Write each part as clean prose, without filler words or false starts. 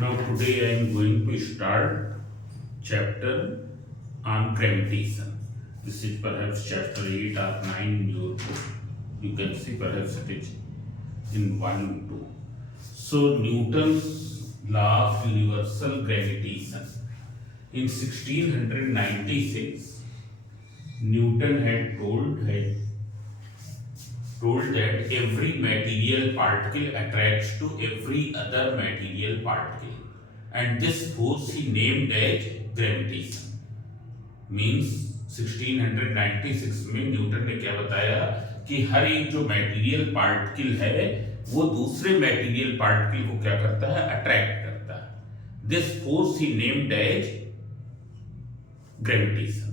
Now today I am going to start chapter on gravitation. This is perhaps chapter 8 or 9 in your book. You can see perhaps it is in 1 and 2. So Newton's law of universal gravitation. In 1696, Newton had told that every material particle attracts to every other material particle, and this force he named as gravitation. Means 1696 में Newton ने क्या बताया कि हर एक जो material particle है वो दूसरे मटेरियल पार्टिकल को क्या करता है, अट्रैक्ट करता है. This force he named as gravitation.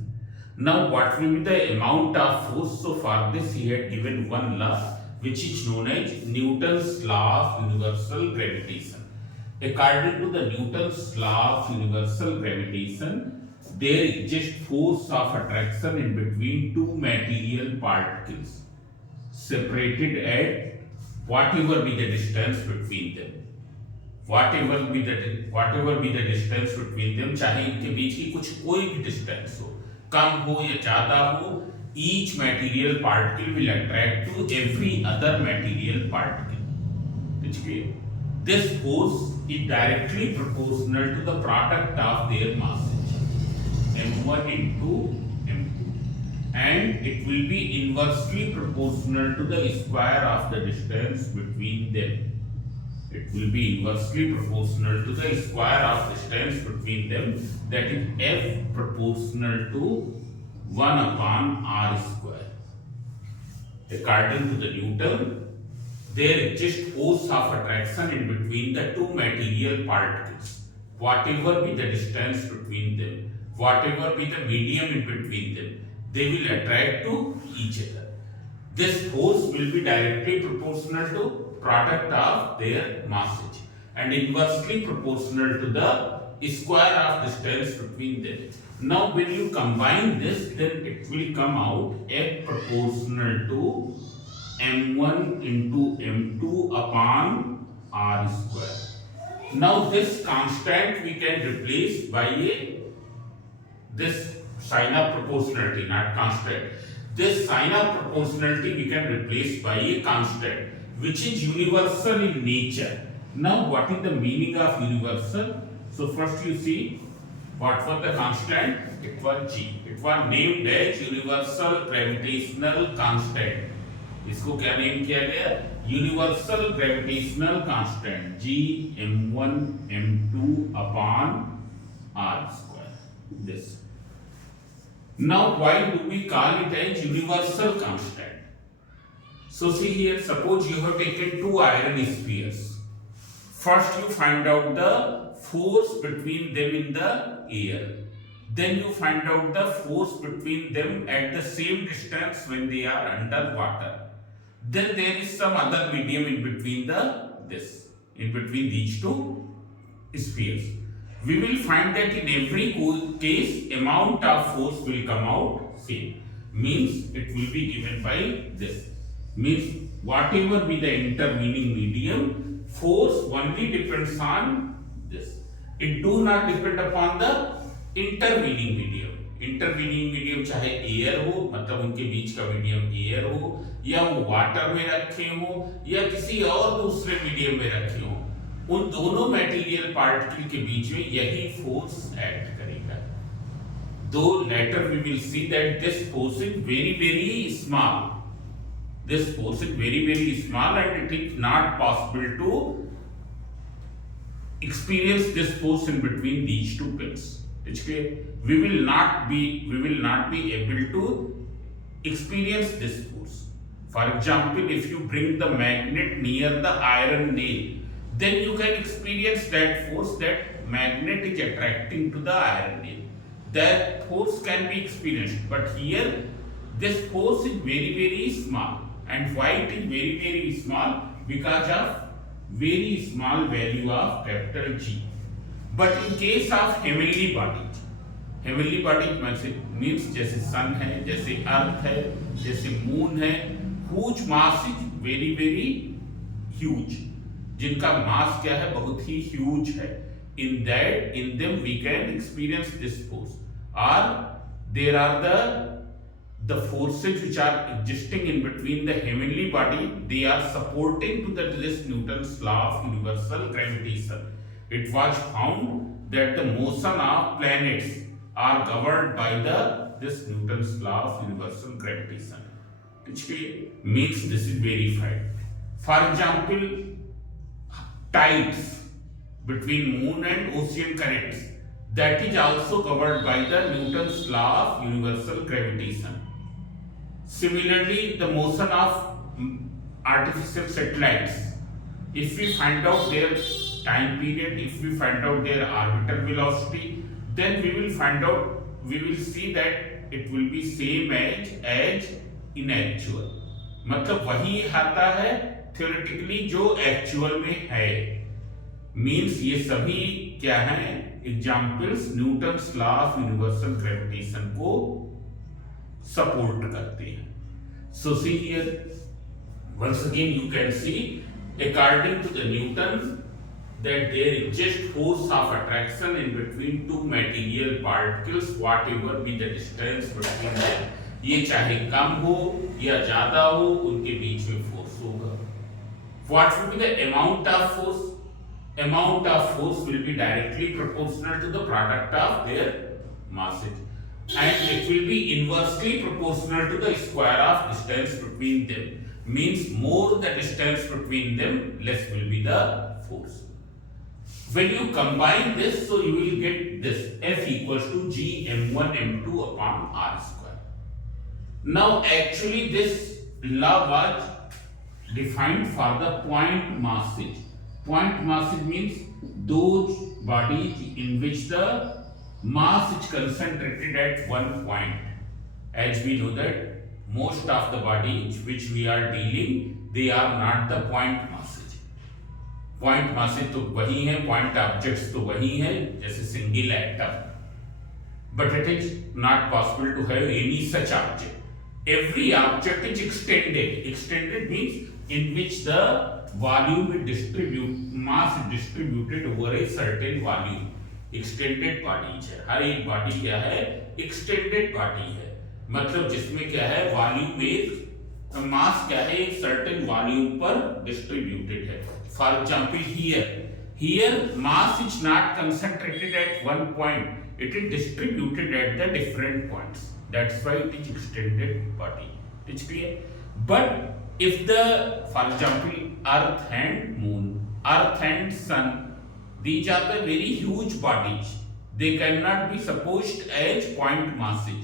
Now what will be the amount of force? So for this he had given one law which is known as Newton's law of universal gravitation. According to the Newton's law of universal gravitation, there exists force of attraction in between two material particles separated at whatever be the distance between them. Whatever be the distance between them, चाहे इनके बीच की कुछ कोई भी distance हो, कम हो या ज्यादा हो, each material particle will attract to every other material particle. It's clear. This force is directly proportional to the product of their masses, m1 into m2, and it will be inversely proportional to the square of the distance between them. It will be inversely proportional to the square of distance between them, that is f proportional to 1 upon r square. According to the Newton, there exists force of attraction in between the two material particles, whatever be the distance between them, whatever be the medium in between them, they will attract to each other. This force will be directly proportional to product of their masses and inversely proportional to the square of distance between them. Now when you combine this, then it will come out f proportional to m1 into m2 upon r square. Now this constant we can replace by this sign of proportionality, not constant. This sign of proportionality we can replace by a constant which is universal in nature. Now what is the meaning of universal? So first you see what was the constant? It was g. It was named as universal gravitational constant. इसको क्या name किया गया? Universal gravitational constant, g m1 m2 upon r square. This. Now why do we call it as universal constant? So see here, suppose you have taken two iron spheres. First you find out the force between them in the air. Then you find out the force between them at the same distance when they are under water. Then there is some other medium in between in between these two spheres. We will find that in every case amount of force will come out same. Means it will be given by this. Means whatever be the intervening medium, force only depends on this. It do not depend upon the intervening medium. Intervening medium चाहे air हो, मतलब उनके बीच का medium air हो, या वो water में रखे हो, या किसी और दूसरे मीडियम में रखे हो, उन दोनों मटेरियल पार्टिकल के बीच में यही फोर्स एक्ट करेगा. Though later we will see that this force is very small. This force is very small and it is not possible to experience this force in between these two pins. It's clear? We will not be able to experience this force. For example, if you bring the magnet near the iron nail, then you can experience that force, that magnet is attracting to the iron nail. That force can be experienced, but here this force is very small. And why it is very small? Because of very small value of capital G. But in case of heavenly body means जैसे sun है, जैसे earth है, जैसे moon है, whose mass is very huge, जिनका मास क्या है, बहुत ही ह्यूज है. in them we can experience this force, or there are the forces which are existing in between the heavenly body. They are supporting to this Newton's law of universal gravitation. It was found that the motion of planets are governed by this Newton's law of universal gravitation, which means this is verified. For example, tides between moon and ocean currents, that is also covered by the Newton's law of universal gravitation. Similarly, the motion of artificial satellites, if we find out their time period, if we find out their orbital velocity, then we will see that it will be same as in actual. मतलब वही आता है theoretically जो actual में है. Means ये सभी क्या है, examples Newton's law of universal gravitation को सपोर्ट करते हैं. So see here once again you can see, according to the Newton, that there exists force of attraction in between two material particles whatever be the distance between them. ये चाहे कम हो या ज्यादा हो, उनके बीच में फोर्स होगा. What will be the amount of force? Amount of force will be directly proportional to the product of their masses, and it will be inversely proportional to the square of distance between them. Means more the distance between them, less will be the force. When you combine this, so you will get this F equals to G m1 m2 upon r square. Now actually this law was defined for the point masses. Point masses means those bodies in which the mass is concentrated at one point. As we know that most of the bodies which we are dealing, they are not the point masses. Point masses तो वही हैं, point objects तो वही हैं, जैसे single atom. But it is not possible to have any such object. Every object is extended. Extended means in which the volume is mass is distributed over a certain volume. Extended bodies है. हर एक body क्या है? Extended body है. मतलब जिसमें क्या है, volume एक मास क्या है, एक सर्टेन वॉल्यूम पर डिस्ट्रीब्यूटेड है. For example here mass is not concentrated at one point, it is distributed at the different points. That's why it is extended body. It's clear. But if the for example earth and moon, earth and sun, these are the very huge bodies. They cannot be supposed as point masses.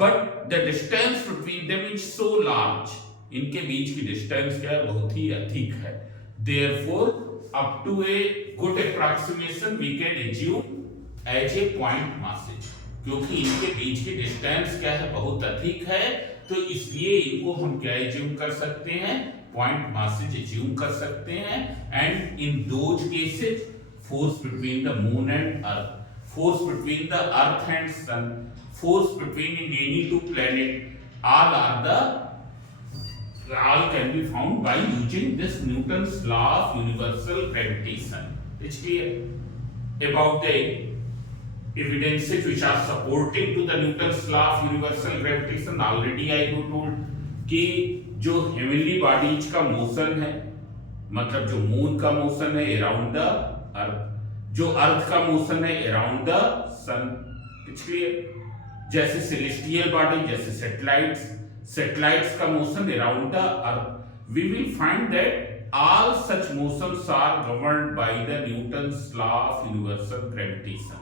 But the distance between them is so large. इनके बीच की distance क्या है, बहुत ही अधिक है. Therefore, up to a good approximation we can assume as a point masses. क्योंकि इनके बीच की डिस्टेंस क्या है, बहुत अधिक है, तो इसलिए इनको हम क्या assume कर सकते हैं, point masses assume कर सकते हैं. And in those cases, force between the moon and earth, force between the earth and sun, force between any two planet, all can be found by using this Newton's law of universal gravitation. It's clear. About the evidences which are supporting to the Newton's law of universal gravitation, already I have told कि जो heavenly bodies का motion है, मतलब जो moon का motion है around the earth, जो अर्थ का मोशन है around the sun. It's clear. जैसे सेलेस्टियल बॉडी, जैसे सैटेलाइट्स का motion around the earth, we will find that all such motions are governed by the Newton's law of universal gravitation.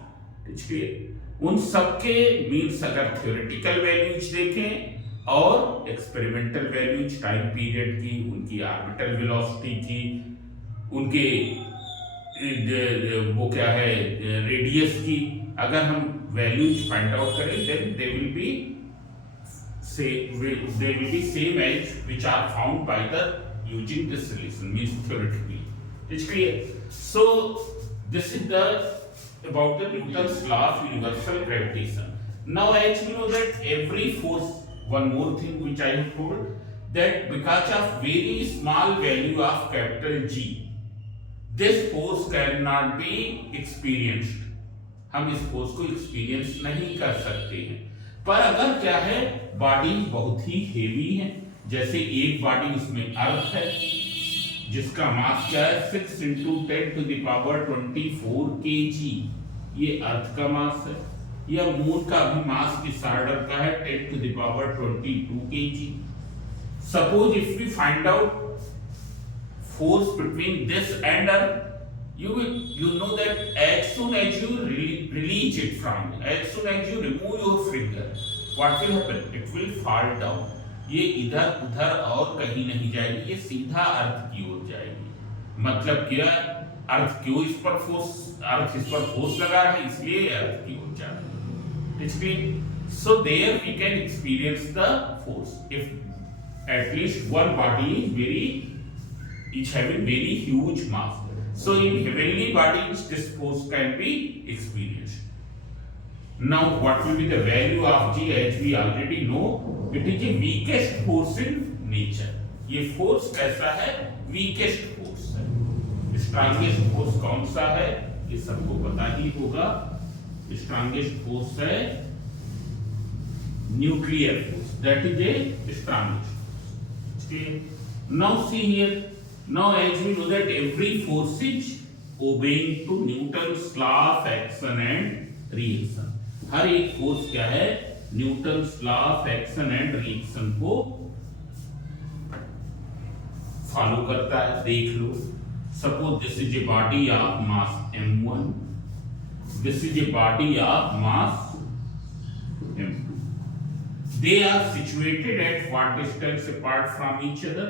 It's clear. उन सबके means अगर theoretical values देखें और experimental values, time period की, उनकी orbital velocity की, उनके वो क्या है रेडियस की, अगर हम वैल्यूज फाइंड आउट करें, then they will be same as which are found by the using this relation, means theoretically. It's clear. So this is the about the Newton's law of universal gravitation. Now as we know that every force, one more thing which I have told, that because of very small value of capital G, this force can not be experienced, हम इस force को experience नहीं कर सकते हैं। पर अगर क्या है, बॉडी बहुत ही हेवी है, जैसे एक बॉडी इसमें अर्थ है जिसका मास क्या है 6 इंटू 10⁻24 kg, ये अर्थ का मास है। या मून का भी मास किस ऑर्डर का है 10⁻22 kg। Suppose if we find out force between this and earth, you know that as soon as you release it from, as soon as you remove your finger, what will happen, it will fall down, ये इधर उधर और कहीं नहीं जाएगी, ये सीधा अर्थ की ओर जाएगी। मतलब क्या, अर्थ क्यों इस पर फोर्स, अर्थ इस पर फोर्स लगा रहा है इसलिए अर्थ की ओर जा रहा है। इसलिए so there we can experience the force if at least one body is very each having very huge mass. So in heavenly bodies this force can be experienced. Now what will be the value of G? As we already know, it is a weakest force in nature. ये force कैसा है? weakest force है। strongest force कौन सा है ये सबको पता ही होगा। strongest force है nuclear force, that is a strongest force. Okay. Now see here. Now as we know that every force is obeying to Newton's law of action and reaction. हर एक force क्या है Newton's law of action and reaction को follow करता है। देख लो, suppose this is a body of mass m1, this is a body of mass m2, they are situated at what distance apart from each other?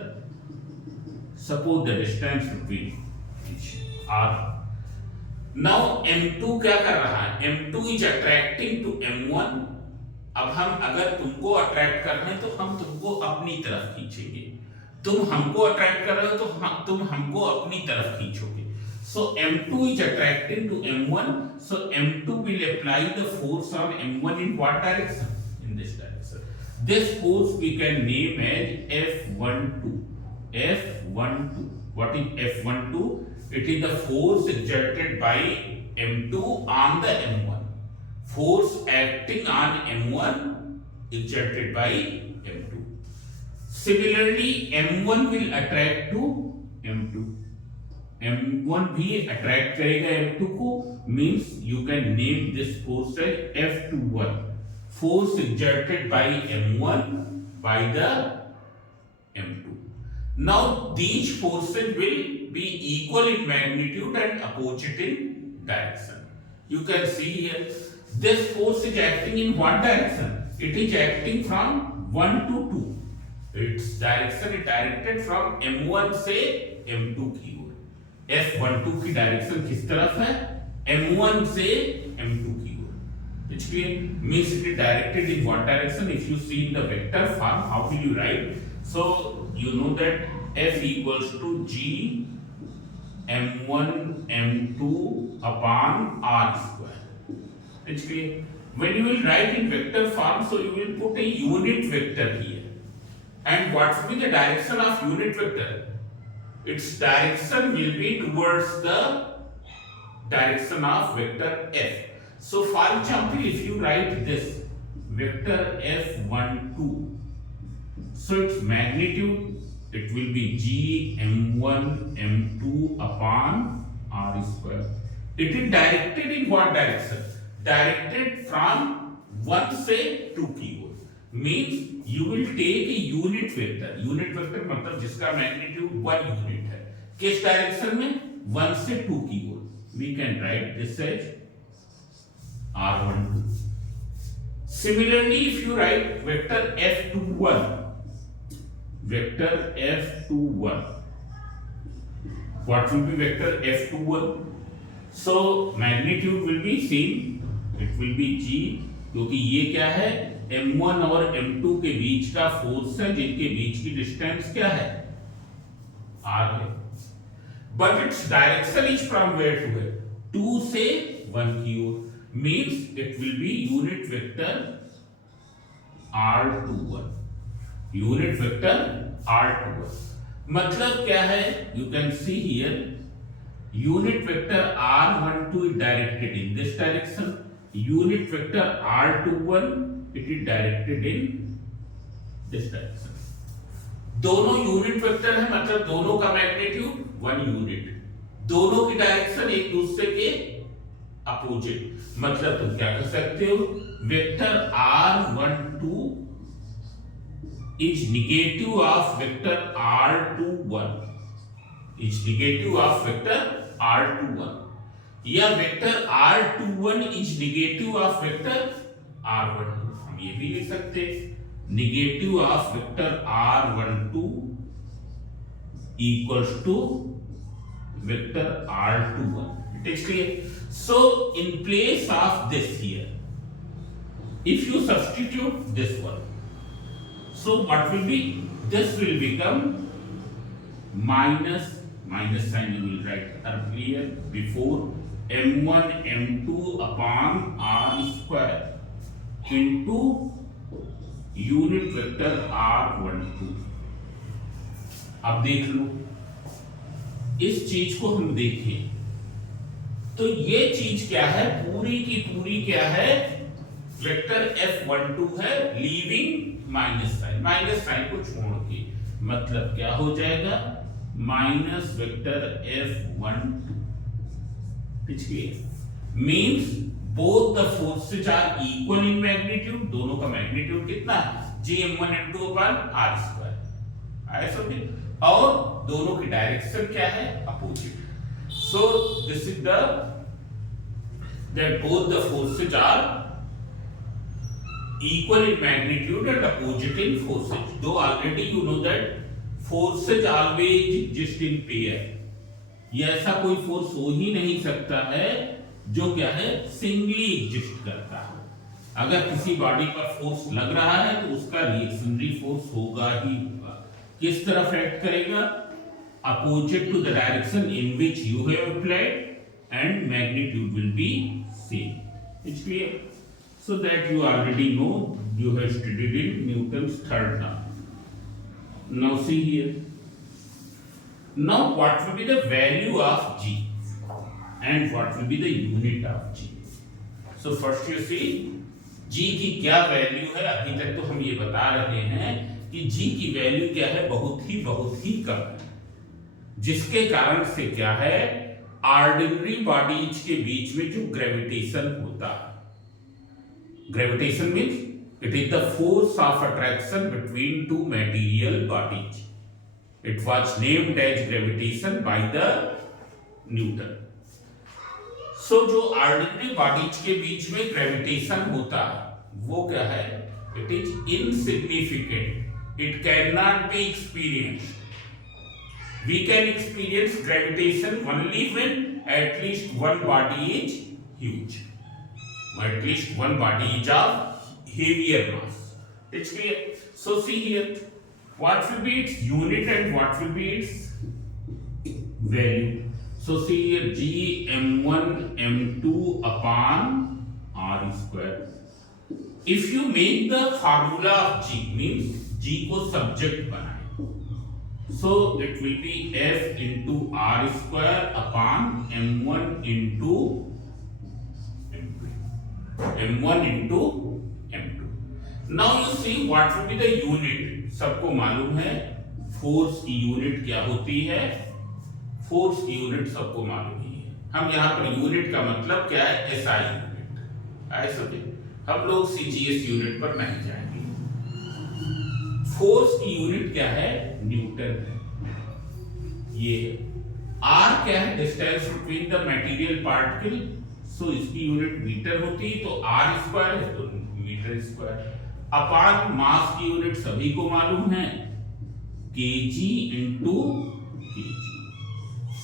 Suppose the distance between each are, now m2 क्या कर रहा है, m2 is attracting to m1। अब हम अगर तुमको attract कर रहे हैं तो हम तुमको अपनी तरफ खींचेंगे, तुम हमको अट्रैक्ट कर रहे हो तो तुम हमको अपनी तरफ खींचोगे। so m2 is attracting to m1, so m2 will apply the force on m1 in what direction? In this direction. This force we can name as F12. F12. What is F12? It is the force exerted by M2 on the M1. Force acting on M1 exerted by M2. Similarly, M1 will attract to M2. M1 भी attract करेगा M2 को, means you can name this force as F21. Force exerted by M1 by the M2. Now these forces will be equal in magnitude and opposite in direction. You can see here this force is acting in what direction? It is acting from 1 to 2. Its direction is directed from m1 से m2 की ओर। F12 की direction किस तरफ है? m1 से m2 की ओर। It's clear? Means it is directed in what direction? If you see in the vector form, how will you write? So you know that F equals to G m1 m2 upon r square. It's clear? When you will write in vector form, so you will put a unit vector here. And what will be the direction of unit vector? Its direction will be towards the direction of vector F. So for example, if you write this vector F12, so its magnitude, it will be G m1 m2 upon r square. It is directed in what direction? Directed from 1 से 2 की ओर। Means you will take a unit vector. Unit vector मतलब जिसका magnitude 1 unit है। किस direction में? 1 से 2 की ओर। We can write this as r12. Similarly, if you write vector f21, vector f21, what will be vector f21? So magnitude will be same, it will be g, क्योंकि ये क्या है m1 और m2 के बीच का फोर्स है, जिनके बीच की डिस्टेंस क्या है r है, but its direction is from where to where? 2 से 1 की ओर। Means it will be unit vector r21, unit vector r21। मतलब क्या है, you can see here unit vector r12 is directed in this direction, unit vector r21 it is directed in this direction. दोनों unit vector है, मतलब दोनों का magnitude 1 unit, दोनों की डायरेक्शन एक दूसरे के अपोजिट, मतलब तुम क्या कर सकते हो, vector r12 is negative of vector r21 is negative of vector r21, या vector r21 is negative of vector r12, हम ये भी लिख सकते हैं negative of vector r12 equals to vector r21. It is clear. So in place of this here, if you substitute this one, so what will be, this will become minus sign you will write earlier before m1 m2 upon r square into unit vector r12. अब देख लो, इस चीज को हम देखें तो ये चीज क्या है, पूरी की पूरी क्या है, वेक्टर f12 है, लीविंग माइनस साइन को छोड़ के, मतलब क्या हो जाएगा, minus vector f12 means both the forces are equal in magnitude, दोनों का मैग्नीट्यूड कितना है, gm1m2 upon r square, आया समझे, और दोनों की डायरेक्शन क्या है, opposite. So this is that both the forces are equal in magnitude and opposite in forces. Though already you know that forces always exist in pair. ये ऐसा कोई फोर्स हो ही नहीं सकता है जो क्या है, सिंगली एग्जिस्ट करता है. अगर किसी बॉडी पर फोर्स लग रहा है तो उसका रिएक्शनरी फोर्स होगा ही होगा. किस तरफ एक्ट करेगा, opposite to the direction in which you have applied, and magnitude will be same. It's clear? So that you already know, you have studied in Newton's third law. Now see here. Now what will be the value of G and what will be the unit of G? So first you see G की क्या value है. अभी तक तो हम ये बता रहे हैं कि G की वैल्यू क्या है, बहुत ही कम है, जिसके कारण से क्या है, ऑर्डिनरी बॉडीज के बीच में जो ग्रेविटेशन होता है, gravitation means it is the force of attraction between two material bodies. It was named as gravitation by the Newton. So जो ऑर्डिनरी बॉडीज के बीच में ग्रेविटेशन होता है वो क्या है, it is insignificant, it can not be experienced. We can experience gravitation only when at least one body is huge, or at least one body is of heavier mass. It's clear. So see here, what will be its unit and what will be its value. So see here, gm1 m2 upon r square. If you make the formula of G, means G को subject बनाए, so it will be f into r square upon m1 into m2. m1 into m2. Now you see what will be the unit. सबको मालूम है force की unit क्या होती है, force की यूनिट सबको मालूम ही है. हम यहाँ पर यूनिट का मतलब क्या है, SI यूनिट. ऐसा हम लोग CGS यूनिट पर नहीं जाएंगे. फोर्स की यूनिट क्या है, न्यूटन है. ये R क्या है, distance between the material particle, so इसकी यूनिट मीटर होती है, तो R स्क्वायर है तो मीटर स्क्वायर. अपॉन मास की यूनिट सभी को मालूम है, kg into kg.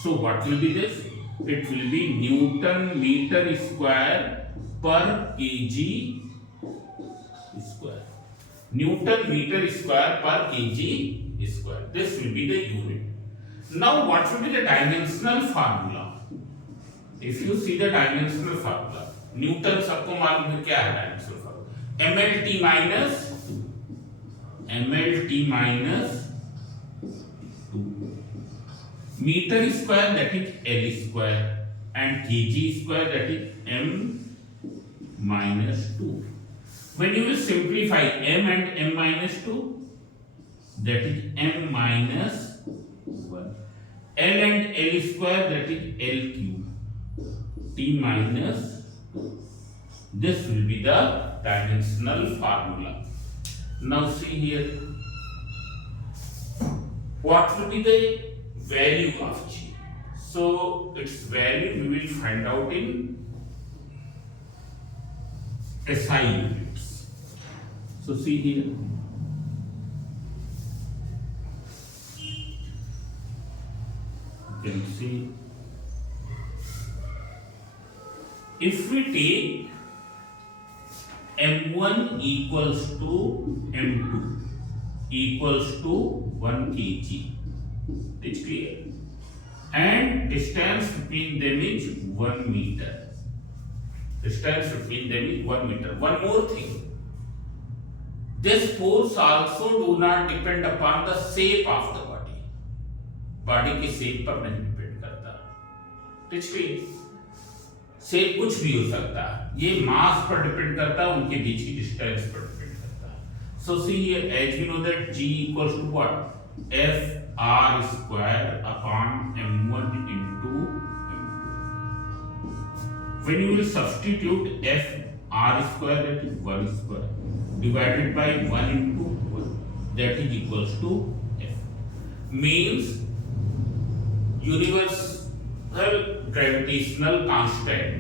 So what will be this? It will be Newton meter square per kg square. Newton meter square per kg square. This will be the unit. Now what will be the dimensional formula? If you see the dimensional formula, Newton सबको मालूम है क्या है dimensional formula? mlt minus 2. meter square that is L square and kg square that is m minus 2. When you will simplify m and m minus 2, that is m minus 1. L and L square that is L cube. T minus, this will be the dimensional formula. Now see here, what will be the value of G? So its value we will find out in SI units. So see here, you can see, if we take m1 equals to m2 equals to 1 kg, it's clear, and distance between them is 1 meter. Distance between them is 1 meter. One more thing, this force also do not depend upon the shape of the body. Body के shape पर नहीं depend करता, it's clear. Shape कुछ भी हो सकता है, ये मास पर डिपेंड करता है, उनके बीच की डिस्टेंस पर डिपेंड करता है। So see here, as we know that g equals to what, f r square upon m1 into m2। when you will substitute f r square, that is 1 square divided by 1 into 1, that is equals to f, means universal gravitational constant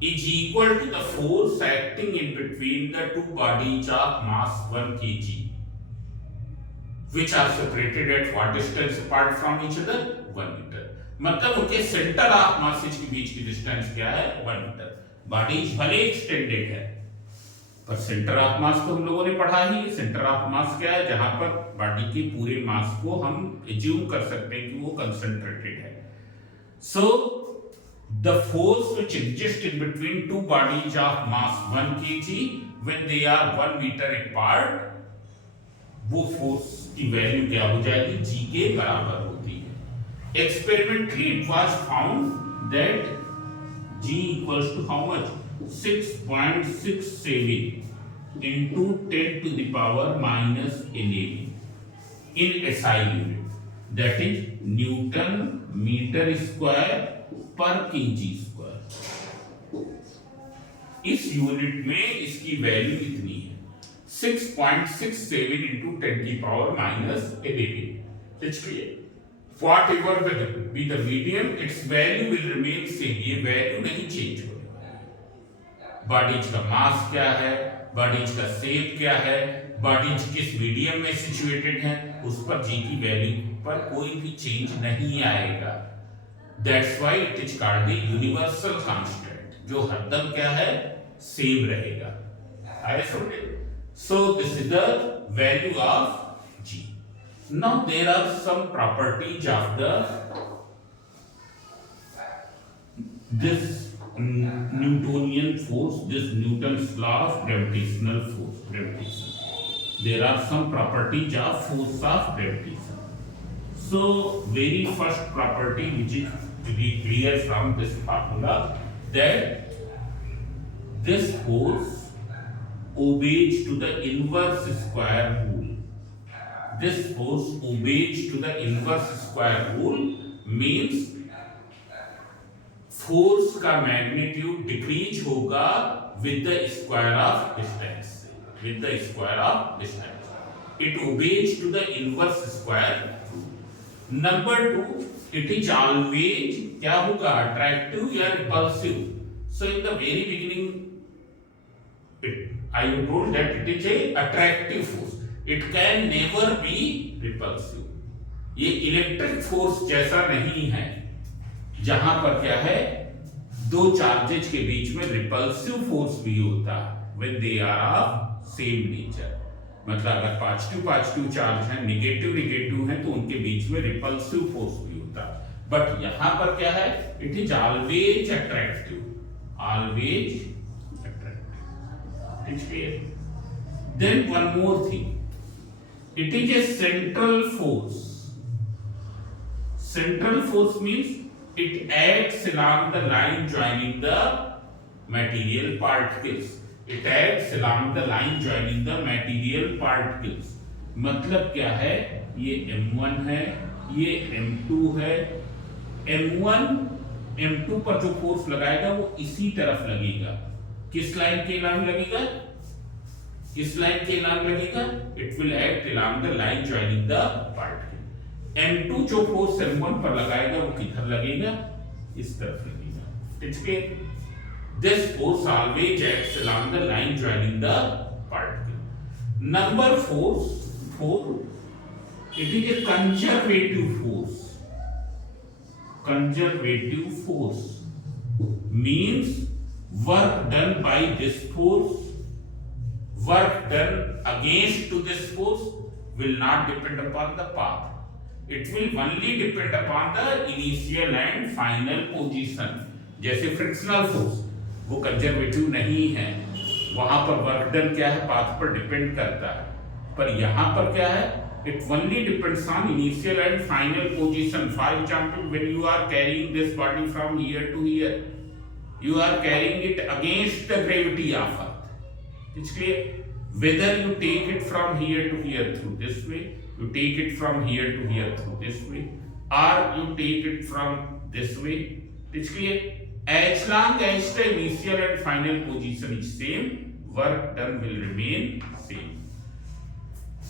is equal to the force acting in between the two bodies of mass 1 kg, which are separated at what distance apart from each other, 1 meter। मतलब उनके centre of masses के बीच की distance क्या है, 1 metre. Bodies भले extended है, पर centre of मास तो हम लोगों ने पढ़ा ही। सेंटर ऑफ मास क्या है, जहां पर बॉडी के पूरे मास को हम एज्यूम कर सकते हैं कि वो कंसंट्रेटेड है। So the force which exist in between two bodies of mass 1 kg when they are 1 metre apart, वो फोर्स की वैल्यू क्या हो जाएगी, g के बराबर होती है। Experimentally it was found that g equals to how much, 6.67 into 10 to the power minus 11 in SI unit, that is Newton meter square per kg square। इस यूनिट में इसकी वैल्यू इतनी है, 6.67 into 10 की power minus 11। It's clear? Whatever be the medium, its value will remain same। ये value नहीं change होगी। Bodies का मास क्या है, बॉडीज का शेप क्या है, बॉडीज किस मीडियम में सिचुएटेड है, उस पर जी की वैल्यू पर कोई भी चेंज नहीं आएगा। That's why it is called the universal constant, जो हरदम क्या है, सेम रहेगा। आए समझे? So this is the value of G. Now there are some properties of the this Newtonian force, this Newton's law of gravitational force, gravitation. There are some properties of force of gravitation. So very first property which is to be clear from this formula, that this force obeys to the inverse square rule. This force obeys to the inverse square rule means force का magnitude decrease होगा with the square of distance, with the square of distance. It obeys to the inverse square rule. Number 2, it is always क्या होगा, attractive या repulsive. So in the very beginning I have told that it is a attractive force, it can never be repulsive. ये electric force जैसा नहीं है, जहां पर क्या है, दो चार्जेज के बीच में रिपल्सिव फोर्स भी होता है when they are of same nature. मतलब अगर पॉजिटिव चार्ज है, नेगेटिव है, तो उनके बीच में रिपल्सिव फोर्स भी होता है। बट यहां पर क्या है, it is always attractive, always attractive. Then one more thing, It is a central force. Central force means it acts along the line joining the material particles. It acts along the line joining the material particles. मतलब क्या है, ये M1 है, ये M2 है. M1 M2 पर जो force लगाएगा वो इसी तरफ लगेगा. किस लाइन के नाम लगेगा? किस लाइन के नाम लगेगा? It will act along the line joining the particle. M2 जो फोर्स M1 पर लगाएगा वो किधर लगेगा? इस तरफ लगेगा. इसके this force always acts along the line joining the particle. Number 4, it is a conservative force. Conservative force means work done by this force, work done against to this force will not depend upon the path. It will only depend upon the initial and final position. जैसे frictional force वो conservative नहीं है, वहां पर work done क्या है, path पर depend करता है. पर यहां पर क्या है, it only depends on initial and final position. For example, when you are carrying this body from here to here, you are carrying it against the gravity of earth. It's clear? Whether you take it from here to here through this way, you take it from here to here through this way, or you take it from this way. It's clear? As long as the initial and final position is same, work done will remain same.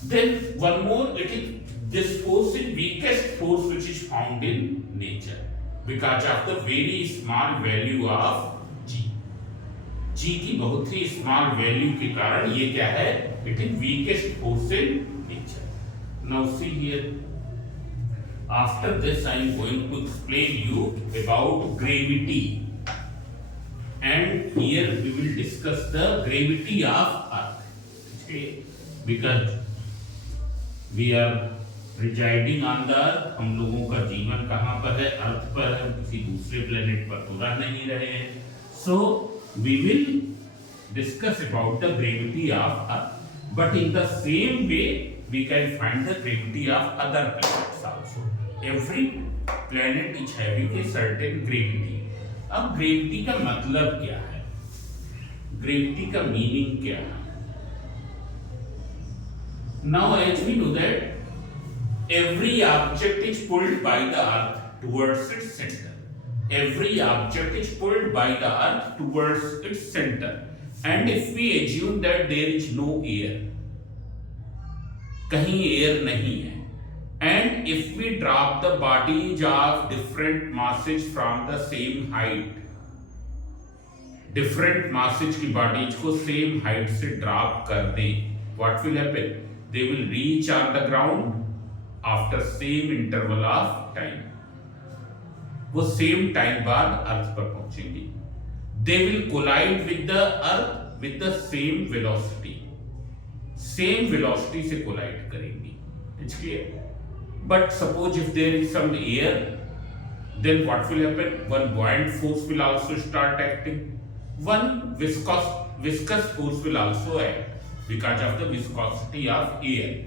Then one more, it is this force is weakest force which is found in nature because of the very small value of g. G की बहुत ही small value के कारण ये क्या है? It is weakest force in nature. Now see here. After this, I am going to explain you about gravity. And here we will discuss the gravity of Earth. Okay? Because we are residing on the Earth. हम लोगों का जीवन कहाँ पर है? अर्थ पर है, किसी दूसरे प्लेनेट पर तो रह नहीं रहे हैं. So we will discuss about the gravity of Earth. But in the same way, we can find the gravity of other planets also. Every planet is having a certain gravity. अब gravity का मतलब क्या है? Gravity का meaning क्या है? Now as we know that every object is pulled by the earth towards its center. Every object is pulled by the earth towards its center. And if we assume that there is no air, कहीं air नहीं है, and if we drop the bodies of different masses from the same height, different masses की bodies को same height से drop कर दें, what will happen? They will reach on the ground after same interval of time. वो same time बाद अर्थ पर पहुंचेंगे. They will collide with the earth with the same velocity. Same velocity से collide करेंगे. It's clear? But suppose if there is some air, then what will happen? One buoyant force will also start acting. One viscous force will also act because of the viscosity of air.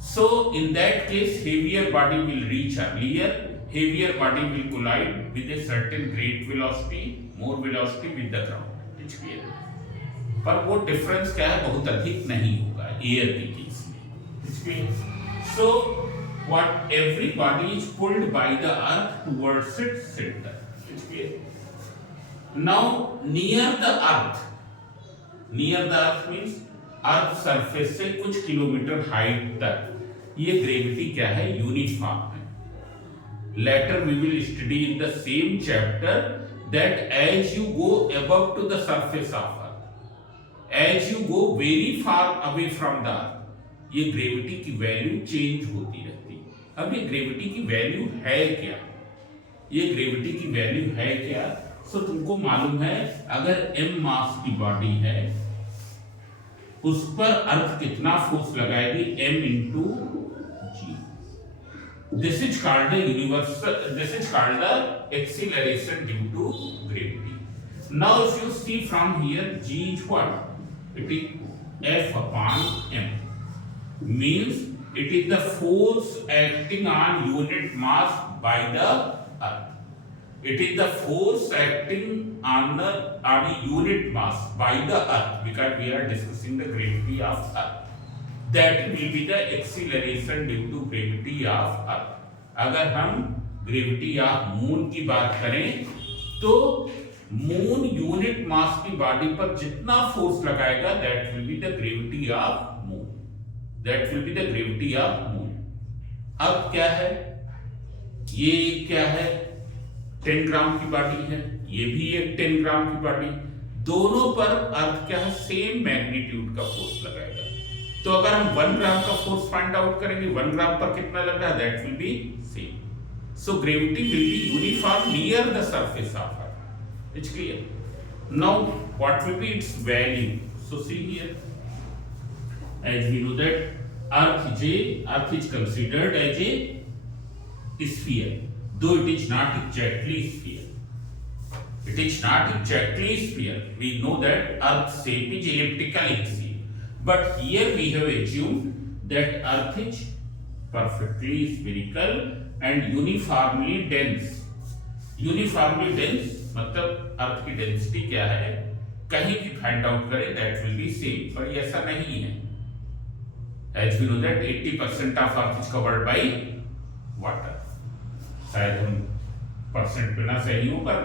So in that case, heavier body will reach earlier. Heavier body will collide with a certain great velocity, more velocity with the ground. It's clear? पर वो difference क्या है? बहुत अधिक नहीं होगा air के case में. It's clear? So, what every body is pulled by the earth towards its center. It's clear. Now, near the earth means earth surface से कुछ किलोमीटर हाइट तक, ये ग्रेविटी क्या है? यूनिफॉर्म है. Later we will study in the same chapter that as you go above to the surface of earth, as you go very far away from the earth, ये gravity की value change होती रहती है. अब ये gravity की value है क्या? ये ग्रेविटी की वैल्यू है क्या? सो तुमको मालूम है, अगर m मास की बॉडी है, उस पर अर्थ कितना फोर्स लगाएगी? m into g. This is called the universal, this is called the acceleration due to gravity. Now if you see from here, g is what? It is f upon m. means it is the force acting on unit mass by the earth. It is the force acting on a unit mass by the earth, because we are discussing the gravity of earth. That will be the acceleration due to gravity of earth. अगर हम gravity of moon की बात करें तो moon unit mass की body पर जितना force लगाएगा, that will be the gravity of moon, that will be the gravity of moon. अब क्या है, ये क्या है, 10 ग्राम की बॉडी है, ये भी एक 10 ग्राम की बॉडी, दोनों पर अर्थ क्या है, सेम मैग्नीट्यूड का फोर्स लगाएगा. तो अगर हम 1 ग्राम का फोर्स फाइंड आउट करेंगे, 1 ग्राम पर कितना लग रहा है, that will be same. So gravity will be uniform near the surface of earth. It's clear. Now what will be its value. So see here, as we know that earth is considered as a sphere, though it is not exactly sphere. It is not exactly sphere. We know that Earth's shape is elliptical in shape. But here we have assumed that Earth is perfectly spherical and uniformly dense. Uniformly dense मतलब Earth की density क्या है, कहीं भी find out करें that will be same. पर ये ऐसा नहीं है. As we know that 80% of Earth is covered by water. शायद हम परसेंट पे ना सही हो, पर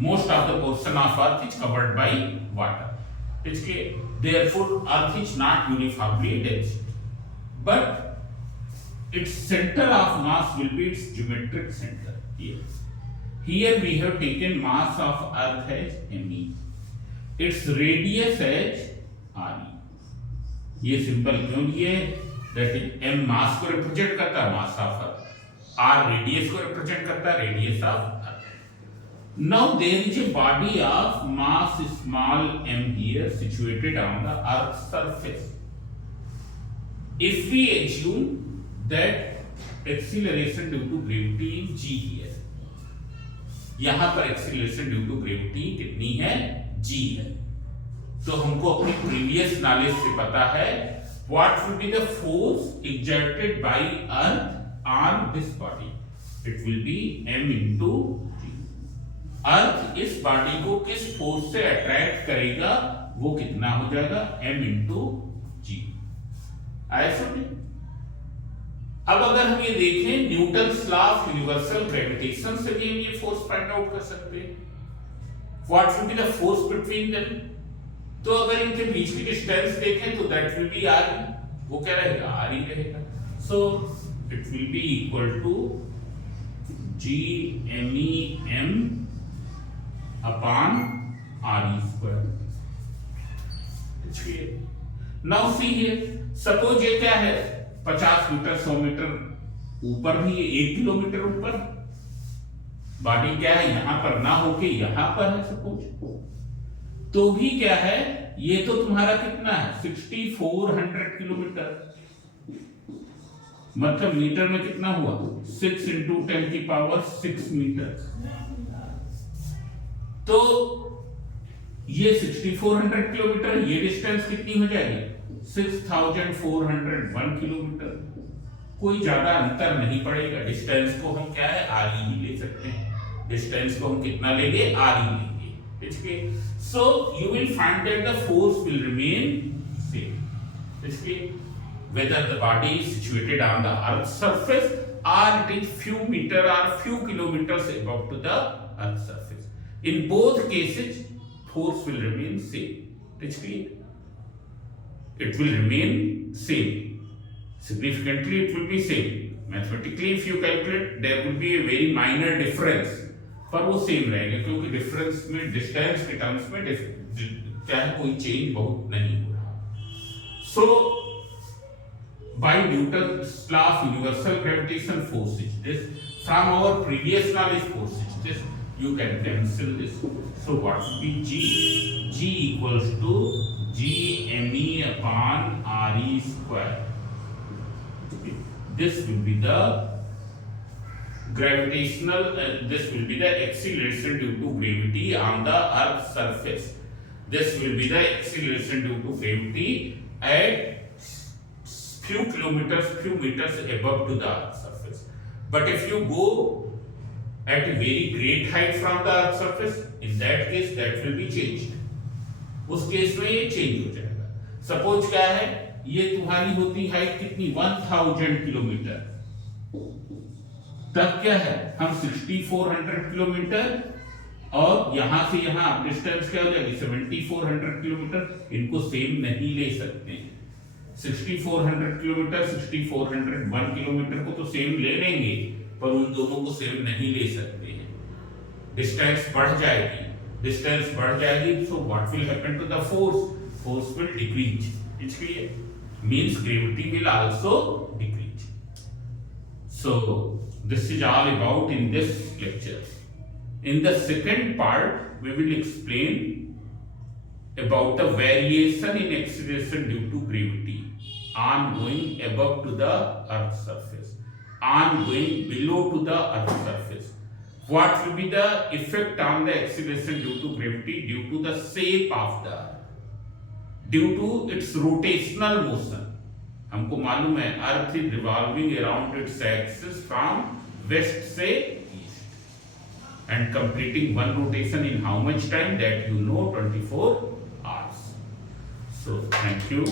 most of the portion of earth is covered by water. इसलिए therefore earth is not uniformly dense, but its centre of mass will be its geometric centre. Here we have taken mass of earth as me, its radius as re. ये simple क्यों लिए, that is m मास को represent करता है, mass of earth, R radius को represent करता है, radius of earth. Now there is a body of mass small m here situated on the earth surface. If we assume that acceleration due to gravity is g here, यहां पर acceleration due to gravity कितनी है, g है. तो हमको अपनी previous knowledge से पता है what will be the force exerted by earth on this body. It will be m into g. अर्थ इस बॉडी को किस फोर्स से अट्रैक्ट करेगा, वो कितना हो जाएगा, m into g. आया समझ. अब अगर हम ये देखें Newton's law of universal gravitation से भी हम ये फोर्स फाइंड आउट कर सकते हैं. What will be the force between them. तो अगर इनके बीच की डिस्टेंस देखें तो दैट विल बी r. वो क्या रहेगा, r ही रहेगा. सो it will be equal to g m upon re square. Now see here, suppose ये क्या है, 50 मीटर 100 मीटर ऊपर भी, 1 किलोमीटर ऊपर बॉडी क्या है, यहां पर ना होके यहां पर है सपोज, तो भी क्या है, ये तो तुम्हारा कितना है, 6400 किलोमीटर. मतलब मीटर में कितना हुआ, 6 into 10⁶ मीटर. तो ये 6400 किलोमीटर, ये डिस्टेंस कितनी हो जाएगी, 6401 किलोमीटर. कोई ज्यादा अंतर नहीं पड़ेगा. डिस्टेंस को हम क्या है, आर ही ले सकते हैं. डिस्टेंस को हम कितना लेंगे, आर ही लेंगे. इसके so you will find that the force will remain same. इसके whether the body is situated on the earth's surface or it is few meter or few kilometers above to the earth's surface. In both cases, force will remain same. It's clear. It will remain same. Significantly, it will be same. Mathematically, if you calculate, there will be a very minor difference. पर वो same रहेगा, क्योंकि difference में, distance के terms में क्या है, कोई चेंज बहुत नहीं हो रहा. सो by Newton's law of universal gravitation forces, this from our previous knowledge forces, this you can cancel this. So what will be g? G equals to g me upon re square. This will be the gravitational, this will be the acceleration due to gravity on the earth's surface. This will be the acceleration due to gravity at few kilometers, few meters above to the earth surface. But if you go at a very great height from the earth surface, in that case that will be changed. उस case में ये change हो जाएगा. Suppose क्या है, ये तुम्हारी होती हाइट कितनी 1000 किलोमीटर, तब क्या है हम 6400 किलोमीटर और यहां से यहां डिस्टेंस क्या हो जाएगी 7400 किलोमीटर. इनको सेम नहीं ले सकते हैं. 6400 किलोमीटर 6401 किलोमीटर को तो सेम ले लेंगे, पर उन दोनों को सेम नहीं ले सकते हैं. डिस्टेंस बढ़ जाएगी, डिस्टेंस बढ़ जाएगी, so what will happen to the force, force will decrease. It's clear, means gravity will also decrease. So this is all about in this lecture. In the second part, we will explain about the variation in acceleration due to gravity on going above to the earth surface, on going below to the earth surface. What will be the effect on the acceleration due to gravity due to the shape of the earth, due to its rotational motion. हमको मालूम है earth is revolving around its axis from west से east and completing one rotation in how much time, that you know 24 hours. So thank you.